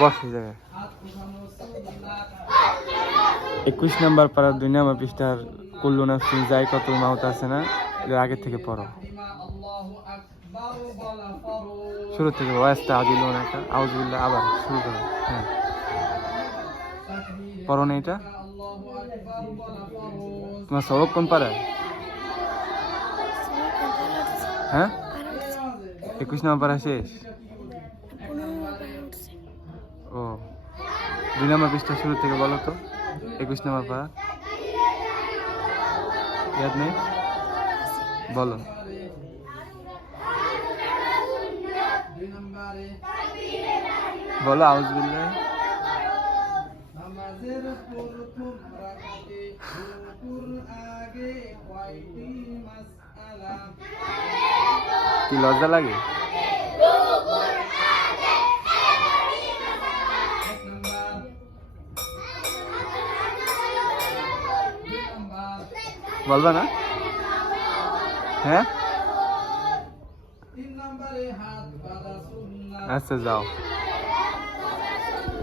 বস জায়গায় একুশ নাম্বার পাড়ার দুই নাম্বার পৃষ্ঠার কুল্লু নাফসিন যাই কত মাউত আছে না এর আগে থেকে পড়ো। শুরু থেকে ওয়াস্তা আদিল একটা আউজবিল্লাহ আবার শুরু করো। হ্যাঁ। পড়ো না এটা? তোমার সবক কোন পাড়ায়? হ্যাঁ? একুশ নম্বর পাড়া শেষ? ও। দুই নম্বর পৃষ্ঠা শুরু থেকে বলো তো। একুশ নম্বর পাড়া। ইয়াদ নেই? বলো। বলো মাসআলা কি লজ্জা লাগে? বলবা না? হ্যাঁ? আচ্ছা যাও।